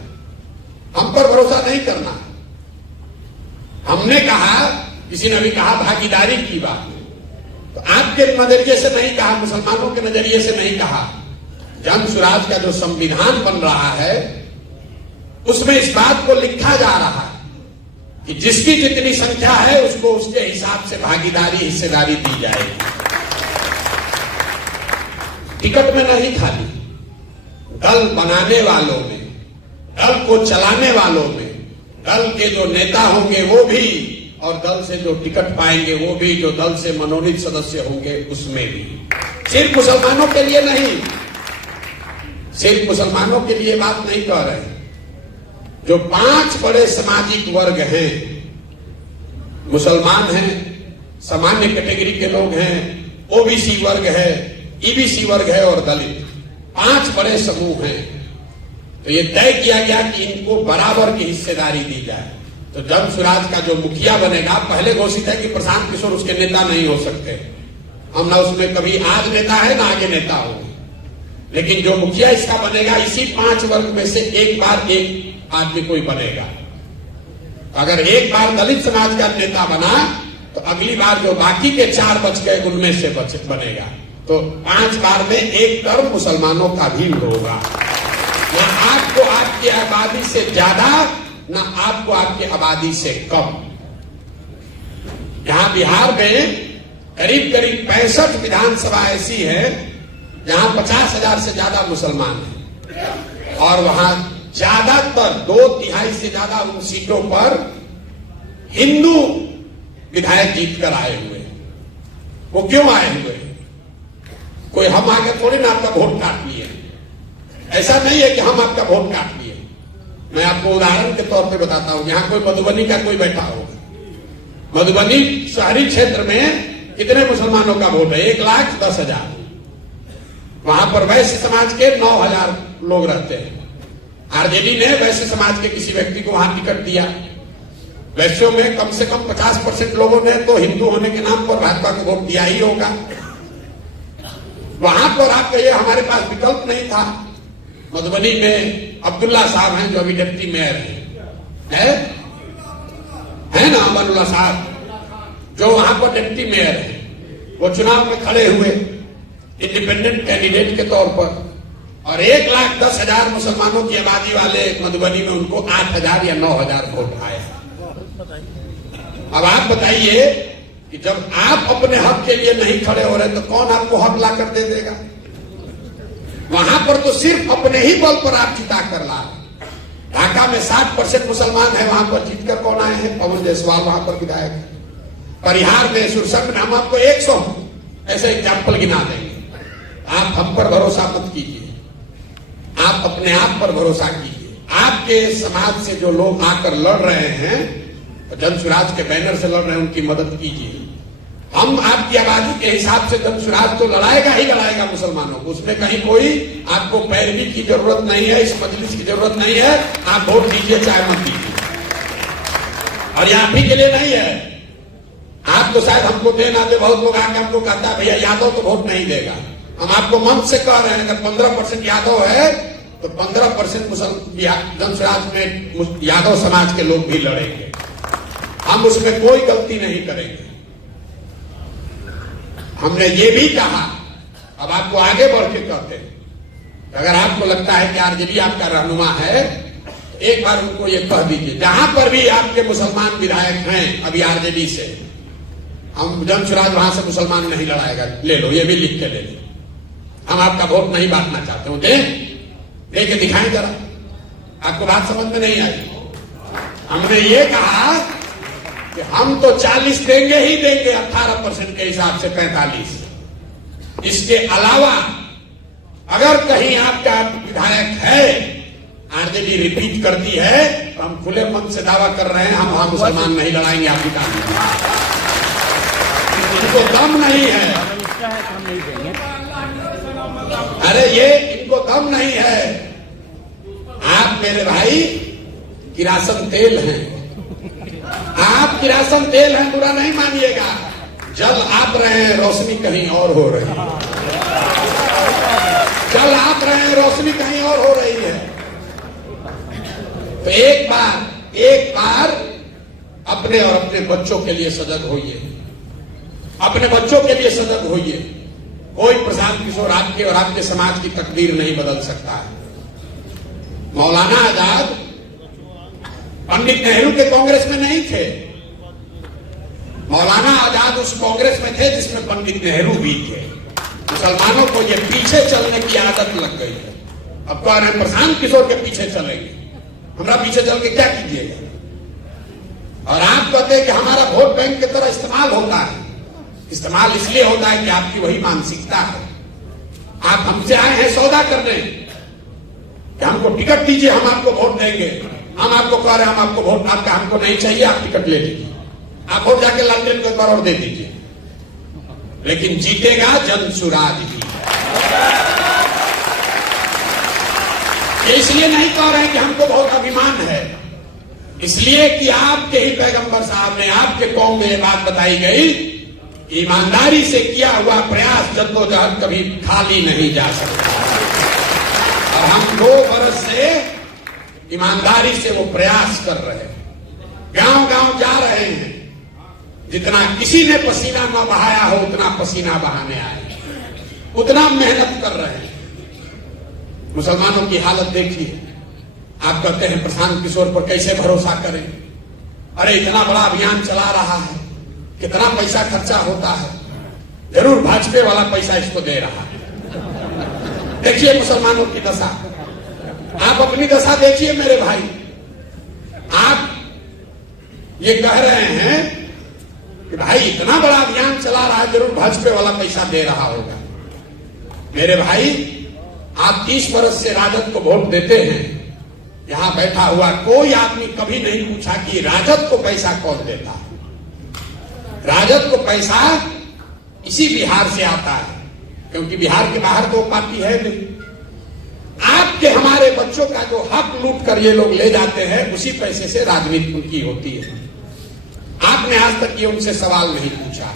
हम पर भरोसा नहीं करना है। हमने कहा, किसी ने भी कहा भागीदारी की बात, तो आपके नजरिए से नहीं कहा, मुसलमानों के नजरिए से नहीं कहा। जन सुराज का जो संविधान बन रहा है उसमें इस बात को लिखा जा रहा है कि जिसकी जितनी संख्या है उसको उसके हिसाब से भागीदारी, हिस्सेदारी दी जाएगी। टिकट में नहीं, खाली दल बनाने वालों में, दल को चलाने वालों में, दल के जो नेता होंगे वो भी, और दल से जो टिकट पाएंगे वो भी, जो दल से मनोनीत सदस्य होंगे उसमें भी। सिर्फ मुसलमानों के लिए नहीं, सिर्फ मुसलमानों के लिए बात नहीं कह रहे। जो 5 बड़े सामाजिक वर्ग हैं, मुसलमान हैं, सामान्य कैटेगरी के लोग हैं, ओबीसी वर्ग है, ईबीसी वर्ग है और दलित, 5 बड़े समूह हैं। तो ये तय किया गया कि इनको बराबर की हिस्सेदारी दी जाए। तो जन सुराज का जो मुखिया बनेगा, पहले घोषित है कि प्रशांत किशोर उसके नेता नहीं हो सकते। हम ना उसमें कभी आज नेता है ना आगे नेता होंगे, लेकिन जो मुखिया इसका बनेगा, इसी 5 वर्ग में से एक बार एक आदमी कोई बनेगा। अगर एक बार दलित समाज का नेता बना तो अगली बार जो बाकी के 4 बच गए उनमें से बनेगा। तो 5 बार में एक टर्म मुसलमानों का भी होगा। ना आपको आपकी आबादी से ज्यादा, ना आपको आपकी आबादी से कम। यहां बिहार में करीब करीब 65 विधानसभा ऐसी है जहां 50,000 से ज्यादा मुसलमान हैं, और वहां ज्यादातर 2/3 से ज्यादा उन सीटों पर हिंदू विधायक जीत कर आए हुए। वो क्यों आए हुए? कोई हम आके थोड़ी ना आपका वोट काट लिए, ऐसा नहीं है कि हम आपका वोट काट लिए। मैं आपको उदाहरण के तौर पे बताता हूं। यहां कोई मधुबनी का कोई बैठा होगा, मधुबनी शहरी क्षेत्र में कितने मुसलमानों का वोट है? 1,10,000। वहां पर वैश्य समाज के 9,000 लोग रहते हैं। आरजेडी ने वैश्य समाज के किसी व्यक्ति को वहां टिकट दिया। वैश्यों में कम से कम 50% लोगों ने तो हिंदू होने के नाम पर भाजपा को वोट दिया ही होगा। वहां पर आप कहिए हमारे पास विकल्प नहीं था। मधुबनी में अब्दुल्ला साहब हैं जो अभी डिप्टी मेयर है ना, अमरुल्ला साहब जो वहां पर डिप्टी मेयर है, वो चुनाव में खड़े हुए इंडिपेंडेंट कैंडिडेट के तौर पर, और 1,10,000 मुसलमानों की आबादी वाले मधुबनी में उनको 8,000 या 9,000 वोट आए। अब आप बताइए कि जब आप अपने हक के लिए नहीं खड़े हो रहे तो कौन आपको हक ला कर दे देगा? वहां पर तो सिर्फ अपने ही बल पर आप जिता कर ला। ढाका में 60% मुसलमान है, वहां पर जीतकर कौन आए हैं? पवन जायसवाल वहां पर विधायक है। परिहार में, सुरसंड में हम आपको 100 ऐसे एग्जाम्पल गिना देंगे। आप हम पर भरोसा मत कीजिए, आप अपने आप पर भरोसा कीजिए। आपके समाज से जो लोग आकर लड़ रहे हैं, जन सुराज के बैनर से लड़ रहे हैं, उनकी मदद कीजिए। हम आपकी आबादी के हिसाब से जनसुराज तो लड़ाएगा मुसलमानों को, उसमें कहीं कोई आपको पैरवी की जरूरत नहीं है, इस मजलिस की जरूरत नहीं है। आप वोट दीजिए चाहे मत दीजिए, और ये आप ही के लिए नहीं है। आप तो शायद हमको दे ना दे, बहुत लोग आके हमको कहता है भैया यादव तो वोट नहीं देगा। हम आपको मन से कह रहे हैं अगर 15% यादव है तो 15% जनसुराज में यादव समाज के लोग भी लड़ेंगे। हम उसमें कोई गलती नहीं करेंगे। हमने ये भी कहा, अब आपको आगे बढ़ के कहते हैं, अगर आपको लगता है कि आरजेडी आपका रहनुमा है, एक बार उनको ये कह दीजिए, जहां पर भी आपके मुसलमान विधायक हैं अभी आरजेडी से, हम जनसुराज वहां से मुसलमान नहीं लड़ाएगा, ले लो, ये भी लिख के ले लो। हम आपका वोट नहीं बांटना चाहते हो, दे के दिखाएं जरा। आपको बात समझ में नहीं आई? हमने ये कहा कि हम तो 40 देंगे ही देंगे, 18% के हिसाब से 45। इसके अलावा अगर कहीं आपका विधायक है, आरजेडी रिपीट करती है, तो हम खुले मन से दावा कर रहे हैं हम वहां मुसलमान नहीं लड़ाएंगे। आपकी काम इनको दम नहीं है, अरे ये इनको दम नहीं है। आप मेरे भाई किरासन तेल हैं, आप किरासन तेल हैं, बुरा नहीं मानिएगा। जल आप रहे हैं, रोशनी कहीं और हो रही है। जल आप रहे हैं, रोशनी कहीं और हो रही है। तो एक बार अपने और अपने बच्चों के लिए सजग होइए, अपने बच्चों के लिए सजग होइए। कोई प्रशांत किशोर आपके और आपके समाज की तकदीर नहीं बदल सकता है। मौलाना आजाद पंडित नेहरू के कांग्रेस में नहीं थे, मौलाना आजाद उस कांग्रेस में थे जिसमें पंडित नेहरू भी थे। मुसलमानों को ये पीछे चलने की आदत लग गई है। अब कह रहे हैं प्रशांत किशोर के पीछे चलेंगे, हमारा पीछे चल के क्या कीजिएगा? और आप कहते हैं कि हमारा वोट बैंक की तरह इस्तेमाल होता है। इस्तेमाल इसलिए होता है कि आपकी वही मानसिकता है। आप हमसे आए हैं सौदा करने कि हमको टिकट दीजिए, हम आपको वोट देंगे। हम आपको कह रहे हैं हम आपको वोट आपका हमको नहीं चाहिए, आप टिकट ले लीजिए, आप वोट जाके लालटेन को एक बार और दे दीजिए। लेकिन जीतेगा जनसुराज ही। इसलिए नहीं कह रहे हैं कि हमको बहुत अभिमान है, इसलिए कि आपके ही पैगंबर साहब ने, आपके कौम में ये बात बताई गई, ईमानदारी से किया हुआ प्रयास जद्दोजहद कभी खाली नहीं जा सकता। और हम 2 बरस से ईमानदारी से वो प्रयास कर रहे हैं, गांव गांव जा रहे हैं। जितना किसी ने पसीना न बहाया हो उतना पसीना बहाने आए, उतना मेहनत कर रहे हैं। मुसलमानों की हालत देखिए। आप कहते हैं प्रशांत किशोर पर कैसे भरोसा करें? अरे इतना बड़ा अभियान चला रहा है, कितना पैसा खर्चा होता है, जरूर भाजपा वाला पैसा इसको दे रहा है। देखिए मुसलमानों की दशा, आप अपनी दशा देखिए मेरे भाई। आप ये कह रहे हैं कि भाई इतना बड़ा अभियान चला रहा है, जरूर भाजपा वाला पैसा दे रहा होगा। मेरे भाई आप 30 बरस से राजद को वोट देते हैं। यहां बैठा हुआ कोई आदमी कभी नहीं पूछा कि राजद को पैसा कौन देता है। राजद को पैसा इसी बिहार से आता है, क्योंकि बिहार के बाहर तो पार्टी है नहीं। आपके हमारे बच्चों का जो हक लूट कर ये लोग ले जाते हैं, उसी पैसे से राजनीति उनकी होती है। आपने आज तक ये उनसे सवाल नहीं पूछा।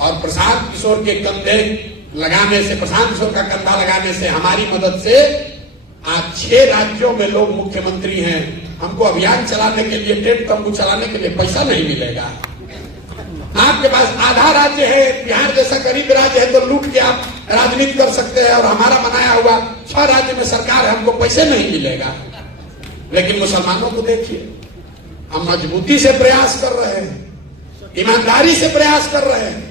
और प्रशांत किशोर के कंधे लगाने से, प्रशांत किशोर का कंधा लगाने से, हमारी मदद से आज 6 राज्यों में लोग मुख्यमंत्री हैं। हमको अभियान चलाने के लिए, टेंट तंबू चलाने के लिए पैसा नहीं मिलेगा। आपके पास आधा राज्य है, बिहार जैसा गरीब राज्य है, तो लूट के आप राजनीति कर सकते हैं। और हमारा बनाया हुआ 6 राज्य में सरकार है, हमको पैसे नहीं मिलेगा। लेकिन मुसलमानों को देखिए, हम मजबूती से प्रयास कर रहे हैं, ईमानदारी से प्रयास कर रहे हैं।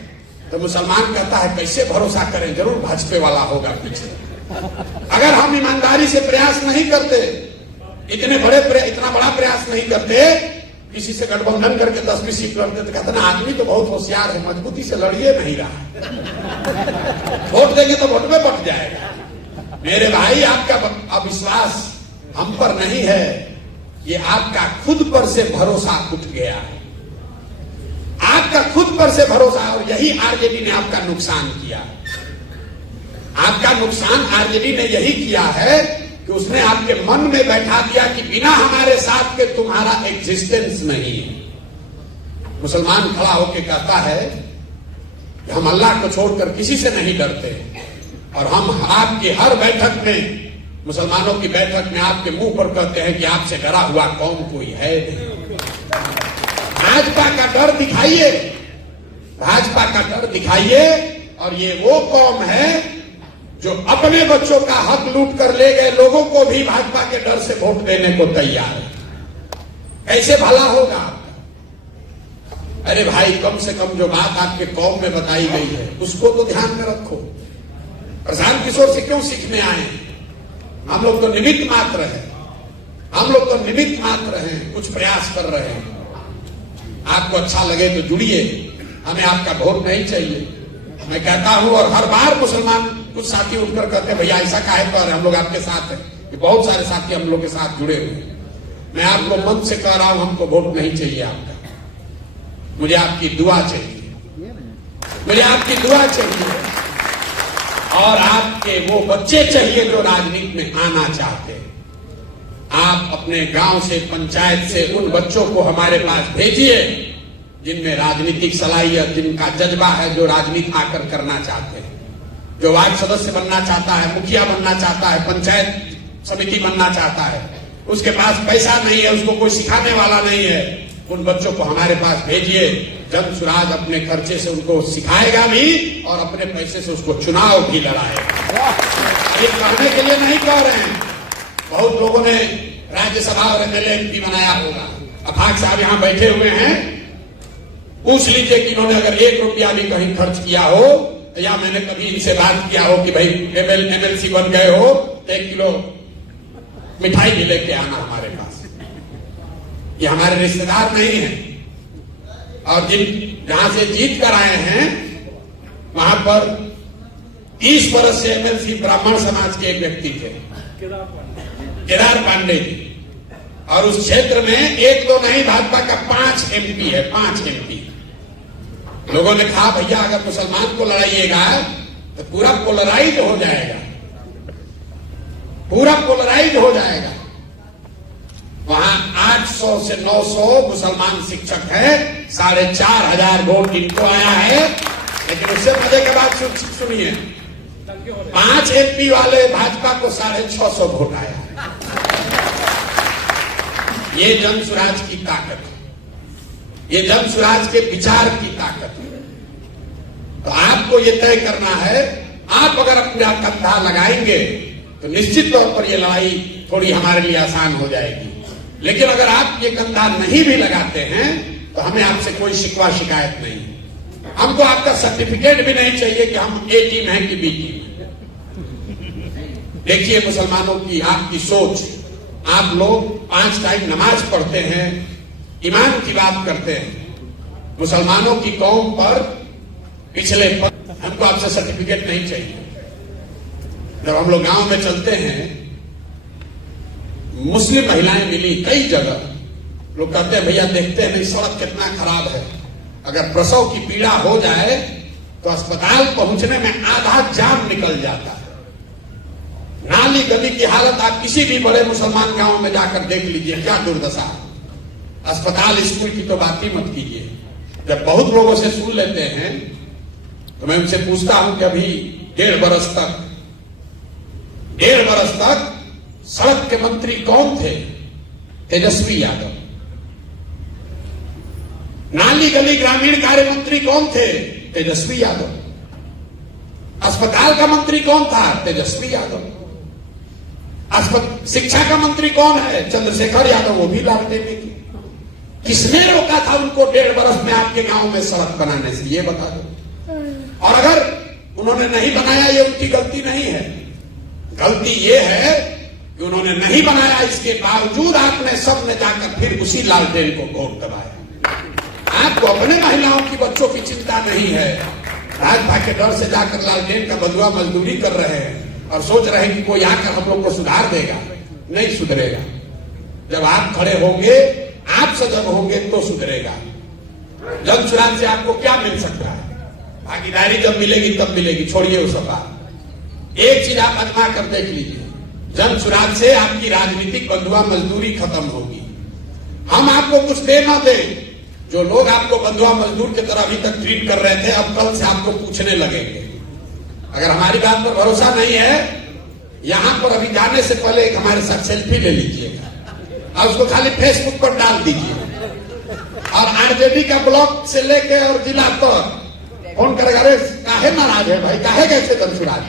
तो मुसलमान कहता है कैसे भरोसा करें, जरूर भाजपा वाला होगा पीछे। अगर हम ईमानदारी से प्रयास नहीं करते, इतना बड़ा प्रयास नहीं करते, किसी से गठबंधन करके 10 सीट लड़ते, तो कहते ना आदमी तो बहुत होशियार है, मजबूती से लड़िए नहीं रहा, वोट देंगे तो वोट में बट जाएगा। मेरे भाई आपका अविश्वास हम पर नहीं है, ये आपका खुद पर से भरोसा उठ गया है। आप आपका खुद पर से भरोसा, और यही आरजेडी ने आपका नुकसान किया। आपका नुकसान आरजेडी ने यही किया है कि उसने आपके मन में बैठा दिया कि बिना हमारे साथ के तुम्हारा एग्जिस्टेंस नहीं है। मुसलमान खड़ा होकर कहता है कि हम अल्लाह को छोड़कर किसी से नहीं डरते, और हम आपकी हर बैठक में, मुसलमानों की बैठक में आपके मुंह पर कहते हैं कि आपसे डरा हुआ कौम कोई है नहीं। भाजपा का डर दिखाइए, भाजपा का डर दिखाइए। और ये वो कौम है जो अपने बच्चों का हक लूट कर ले गए लोगों को भी भाजपा के डर से वोट देने को तैयार है। कैसे भला होगा आपका? अरे भाई, कम से कम जो बात आपके कौम में बताई गई है उसको तो ध्यान में रखो। प्रशांत किशोर से क्यों सीखने आए? हम लोग तो निमित्त मात्र हैं, हम लोग तो निमित्त मात्र हैं, कुछ प्रयास कर रहे हैं। आपको अच्छा लगे तो जुड़िए, हमें आपका वोट नहीं चाहिए। मैं कहता हूं, और हर बार मुसलमान कुछ साथी उठकर कहते हैं भैया ऐसा काहे कर रहे, हम लोग आपके साथ हैं। बहुत सारे साथी हम लोग के साथ जुड़े हुए हैं। मैं आपको मन से कह रहा हूं, हमको वोट नहीं चाहिए आपका, मुझे आपकी दुआ चाहिए, मुझे आपकी दुआ चाहिए, और आपके वो बच्चे चाहिए जो राजनीति में आना चाहते हैं। आप अपने गांव से, पंचायत से उन बच्चों को हमारे पास भेजिए जिनमें राजनीतिक सलाहियत, जिनका जज्बा है, जो राजनीति आकर करना चाहते हैं, जो वार्ड सदस्य बनना चाहता है, मुखिया बनना चाहता है, पंचायत समिति बनना चाहता है, उसके पास पैसा नहीं है, उसको कोई सिखाने वाला नहीं है, उन बच्चों को हमारे पास भेजिए। जन सुराज अपने खर्चे से उनको सिखाएगा भी और अपने पैसे से उसको चुनाव भी लड़ाएगा। ये कहने के लिए नहीं कह रहे हैं। बहुत लोगों ने राज्यसभा और एमएलए एमपी बनाया होगा। अफाक साहब यहाँ बैठे हुए हैं, पूछ लीजिए कि इन्होंने अगर 1 रुपया भी कहीं खर्च किया हो, या मैंने कभी इनसे बात किया हो कि भाई एमएलसी बन गए हो, 1 किलो मिठाई भी लेके आना हमारे पास। ये हमारे रिश्तेदार नहीं है। और जहां से जीत कर आए हैं वहां पर 30 वर्ष से एमएलसी ब्राह्मण समाज के एक व्यक्ति थे, केदार पांडे जी। और उस क्षेत्र में 1-2 नहीं, भाजपा का 5 एमपी है, 5 एमपी। लोगों ने कहा भैया अगर मुसलमान को लड़ाइएगा तो पूरा पोलराइज हो जाएगा, पूरा पोलराइज हो जाएगा। वहां 800 से 900 मुसलमान शिक्षक है, 4,500 वोट इनको आया है। लेकिन उससे मजे की बात सुनिए, 5 एमपी वाले भाजपा को 650 वोट आया है। ये जन स्वराज की ताकत है, ये जन स्वराज के विचार की ताकत है। तो आपको ये तय करना है, आप अगर अपना कंधा लगाएंगे तो निश्चित तौर पर ये लड़ाई थोड़ी हमारे लिए आसान हो जाएगी। लेकिन अगर आप ये कंधा नहीं भी लगाते हैं तो हमें आपसे कोई शिकवा शिकायत नहीं। हमको आपका सर्टिफिकेट भी नहीं चाहिए कि हम ए टीम है कि बी टीम है। देखिए मुसलमानों की आपकी सोच, आप लोग 5 टाइम नमाज पढ़ते हैं, ईमान की बात करते हैं। मुसलमानों की कौम पर पिछले हमको आपसे सर्टिफिकेट नहीं चाहिए। जब हम लोग गांव में चलते हैं, मुस्लिम महिलाएं मिली कई जगह, लोग कहते हैं भैया देखते हैं नहीं सड़क कितना खराब है, अगर प्रसव की पीड़ा हो जाए तो अस्पताल पहुंचने में आधा जान निकल जाता है। नाली गली की हालत आप किसी भी बड़े मुसलमान गांव में जाकर देख लीजिए, क्या दुर्दशा। अस्पताल स्कूल की तो बात ही मत कीजिए। जब बहुत लोगों से सुन लेते हैं तो मैं उनसे पूछता हूं कि अभी 1.5 बरस तक सड़क के मंत्री कौन थे? तेजस्वी यादव। नाली गली ग्रामीण कार्य मंत्री कौन थे? तेजस्वी यादव। अस्पताल का मंत्री कौन था? तेजस्वी यादव। शिक्षा का मंत्री कौन है? चंद्रशेखर यादव, वो भी लालटेन में की। किसने रोका था उनको 1.5 बरस में आपके गांव में सड़क बनाने से? ये बता दो। और अगर उन्होंने नहीं बनाया, ये उनकी गलती नहीं है। गलती ये है कि उन्होंने नहीं बनाया, इसके बावजूद आपने सबने जाकर फिर उसी लालटेन को वोट दबाया। आपको अपने महिलाओं की, बच्चों की चिंता नहीं है। भाजपा के डर से जाकर लालटेन का बदुआ मजदूरी कर रहे हैं और सोच रहे हैं कि कोई आकर हम लोग को सुधार देगा। नहीं सुधरेगा। जब आप खड़े होंगे, आप सजग होंगे तो सुधरेगा। जन सुराज से आपको क्या मिल सकता है? भागीदारी जब मिलेगी तब मिलेगी, छोड़िए वो सब बात। एक चीज आप आजमा कर देख लीजिए, जन सुराज से आपकी राजनीतिक बंधुआ मजदूरी खत्म होगी। हम आपको कुछ दे ना दे, जो लोग आपको बंधुआ मजदूर की तरह अभी तक ट्रीट कर रहे थे, अब कल से आपको पूछने लगेंगे। अगर हमारी बात पर भरोसा नहीं है, यहां पर अभी जाने से पहले एक हमारे साथ सेल्फी ले लीजिएगा और उसको खाली फेसबुक पर डाल दीजिए। और आरजेडी का ब्लॉक से लेके और जिला तक फोन करेगा, अरे काहे नाराज है भाई, काहे गए थे धनसुराज,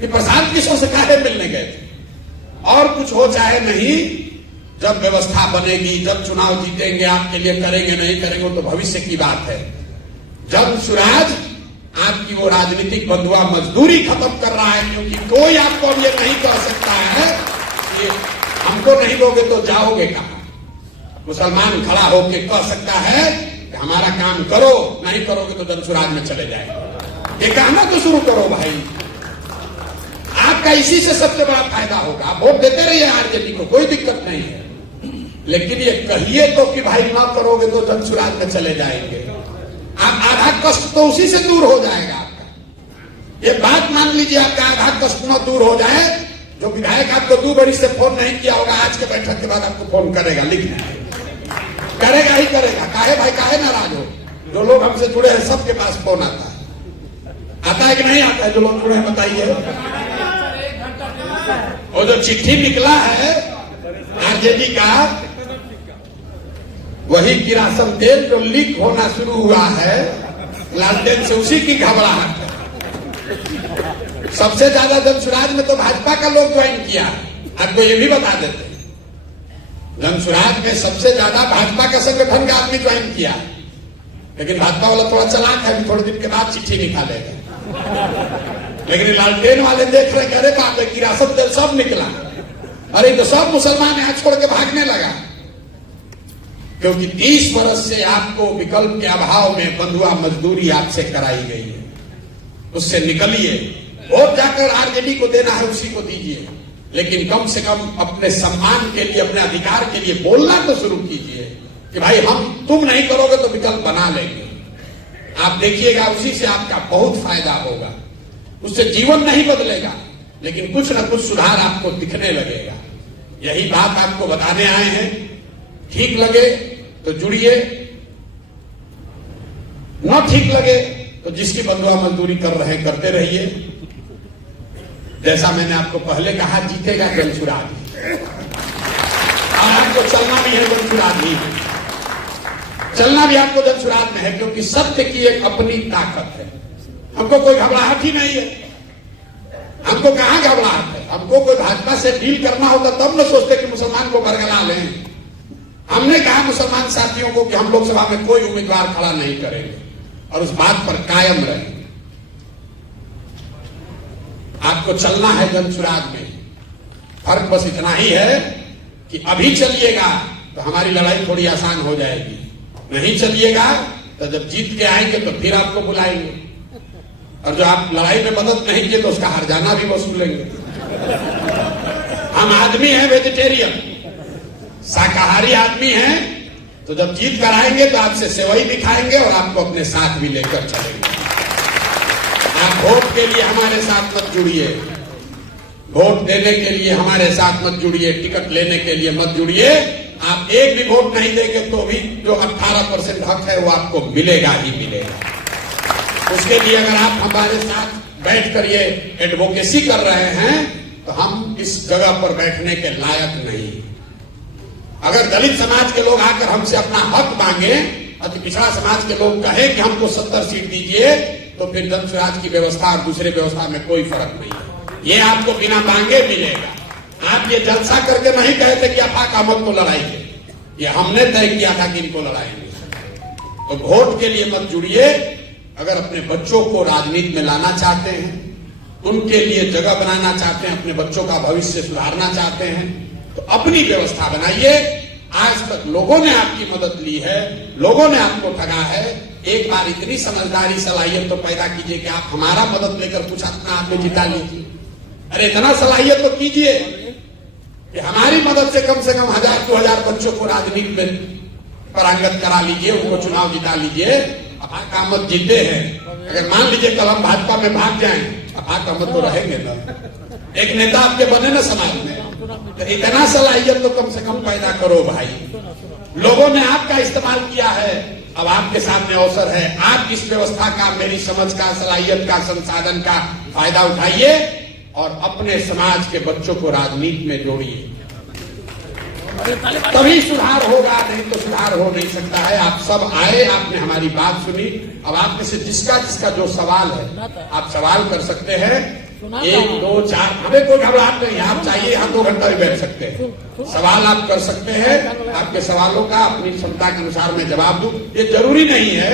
कि प्रशांत किशोर से काहे मिलने गए थे? और कुछ हो चाहे नहीं, जब व्यवस्था बनेगी, जब चुनाव जीतेंगे, आपके लिए करेंगे नहीं करेंगे तो भविष्य की बात है। जन सुराज आपकी वो राजनीतिक बंधुआ मजदूरी खत्म कर रहा है, क्योंकि कोई आपको अब ये नहीं कह सकता है कि हमको नहीं दोगे तो जाओगे कहां। मुसलमान खड़ा होकर कह सकता है कि हमारा काम करो, नहीं करोगे तो जनसुराज में चले जाएंगे। ये कहना तो शुरू करो भाई, आपका इसी से सबसे बड़ा फायदा होगा। आप वोट देते रहिए आरजेडी को, कोई दिक्कत नहीं है, लेकिन ये कहिए तो कि भाई ना करोगे तो जनसुराज में चले जाएंगे। आप आधा कष्ट तो उसी से दूर हो जाएगा आपका। ये बात मान लीजिए, आपका आधा कष्ट न दूर हो जाए। जो विधायक आपको 2 बरी से फोन नहीं किया होगा, आज के बैठक के बाद आपको फोन करेगा, लिखना करेगा ही करेगा। काहे भाई, काहे नाराज हो? जो लोग हमसे जुड़े हैं सबके पास फोन आता है कि नहीं आता है? जो लोग जुड़े हैं बताइए। और जो चिट्ठी निकला है आरजेडी का, वही किरासन तेल जो लीक होना शुरू हुआ है लालटेन से, उसी की घबराहट है। सबसे ज्यादा जनसुराज में तो भाजपा का लोग ज्वाइन किया है, आपको ये भी बता देते हैं। जनसुराज में सबसे ज्यादा भाजपा का संगठन का आदमी ज्वाइन किया, लेकिन भाजपा वाला थोड़ा चालाक है, थोड़े दिन के बाद चिट्ठी निकालेगा। लेकिन लालटेन वाले देख रहे, कह रहे बाप रे, किरासन तेल सब निकला, अरे तो सब मुसलमान यहाँ छोड़ के भागने लगा। क्योंकि 30 वर्ष से आपको विकल्प के अभाव में बंधुआ मजदूरी आपसे कराई गई है, उससे निकलिए। वोट जाकर आरजेडी को देना है, उसी को दीजिए, लेकिन कम से कम अपने सम्मान के लिए, अपने अधिकार के लिए बोलना तो शुरू कीजिए कि भाई तुम नहीं करोगे तो विकल्प बना लेंगे। आप देखिएगा, उसी से आपका बहुत फायदा होगा। उससे जीवन नहीं बदलेगा, लेकिन कुछ न कुछ सुधार आपको दिखने लगेगा। यही बात आपको बताने आए हैं। ठीक लगे तो जुड़िए, न ठीक लगे तो जिसकी बंधुआ मजदूरी कर रहे हैं करते रहिए। जैसा मैंने आपको पहले कहा, जीतेगा जनसुराज, और आपको चलना भी है जनसुराज ही, चलना भी आपको जनसुराज में है, क्योंकि सत्य की एक अपनी ताकत है। हमको कोई घबराहट ही नहीं है। हमको कहां घबराहट है? हमको कोई भाजपा से डील करना होता तब न सोचते कि मुसलमान को बरगला लें। हमने कहा मुसलमान साथियों को कि हम लोकसभा में कोई उम्मीदवार खड़ा नहीं करेंगे, और उस बात पर कायम रहेंगे। आपको चलना है जनसुराज में। फर्क बस इतना ही है कि अभी चलिएगा तो हमारी लड़ाई थोड़ी आसान हो जाएगी, नहीं चलिएगा तो जब जीत के आएंगे तो फिर आपको बुलाएंगे, और जो आप लड़ाई में मदद नहीं किए तो उसका हर्जाना भी वसूलेंगे। हम आदमी हैं वेजिटेरियन, शाकाहारी आदमी हैं, तो जब जीत कर आएंगे तो आपसे सेवई भी खाएंगे और आपको अपने साथ भी लेकर चलेंगे। आप वोट के लिए हमारे साथ मत जुड़िए, वोट देने के लिए हमारे साथ मत जुड़िए, टिकट लेने के लिए मत जुड़िए। आप एक भी वोट नहीं देंगे तो भी जो 18% हक है वो आपको मिलेगा ही मिलेगा। उसके लिए अगर आप हमारे साथ बैठकर ये एडवोकेसी कर रहे हैं तो हम इस जगह पर बैठने के लायक नहीं। अगर दलित समाज के लोग आकर हमसे अपना हक मांगे, अति पिछड़ा समाज के लोग कहे कि हमको 70 सीट दीजिए, तो फिर जनसुराज की व्यवस्था और दूसरे व्यवस्था में कोई फर्क नहीं है। ये आपको बिना मांगे मिलेगा। आप ये जलसा करके नहीं कहते कि आफाक अहमद को लड़ाइए, ये हमने तय किया था कि इनको लड़ाएंगे। तो वोट के लिए मत जुड़िए। अगर अपने बच्चों को राजनीति में लाना चाहते हैं, उनके लिए जगह बनाना चाहते हैं, अपने बच्चों का भविष्य सुधारना चाहते हैं, तो अपनी व्यवस्था बनाइए। आज तक लोगों ने आपकी मदद ली है, लोगों ने आपको ठगा है। एक बार इतनी समझदारी सलाहियत तो पैदा कीजिए कि आप हमारा मदद लेकर कुछ अपना आदमी जिता लीजिए। अरे इतना सलाहियत तो कीजिए कि हमारी मदद से कम 1000-2000 बच्चों को राजनीति में पारंगत करा लीजिए, उनको चुनाव जिता लीजिए। अफाक अहमद जीते हैं, अगर मान लीजिए कल हम भाजपा में भाग जाएं, अफाक अहमद तो रहेंगे ना, एक नेता आपके बने ना समाज में, तो इतना सलाहियत तो कम से कम पैदा करो भाई। लोगों ने आपका इस्तेमाल किया है, अब आपके सामने अवसर है, आप इस व्यवस्था का, मेरी समझ का, सलाहियत का, संसाधन का फायदा उठाइए और अपने समाज के बच्चों को राजनीति में जोड़िए, तभी सुधार होगा, नहीं तो सुधार हो नहीं सकता है। आप सब आए, आपने हमारी बात सुनी, अब आप में से जिसका जिसका जो सवाल है आप सवाल कर सकते हैं, 1 2 4, हमें कोई घबराहट नहीं है, आप चाहिए यहाँ 2 घंटा भी बैठ सकते हैं, सवाल आप कर सकते हैं, आपके सवालों का अपनी क्षमता के अनुसार मैं जवाब दूं। ये जरूरी नहीं है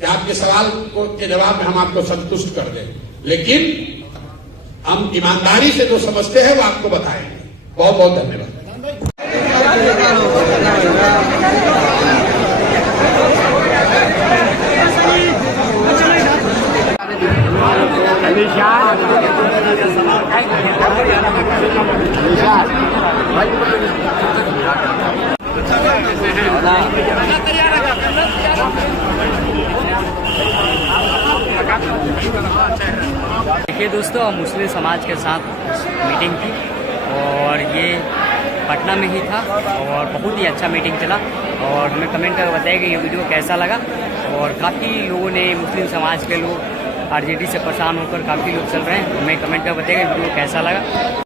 कि आपके सवाल के जवाब में हम आपको संतुष्ट कर दें, लेकिन हम ईमानदारी से जो समझते हैं वो आपको बताएंगे। बहुत बहुत धन्यवाद। देखिए दोस्तों, मुस्लिम समाज के साथ मीटिंग थी और ये पटना में ही था और बहुत ही अच्छा मीटिंग चला। और हमें कमेंट करके बताइए कि ये वीडियो कैसा लगा। और काफ़ी लोगों ने, मुस्लिम समाज के लोग आरजेडी से परेशान होकर काफ़ी लोग चल रहे हैं, हमें कमेंट करके बताइएगा वीडियो कैसा लगा।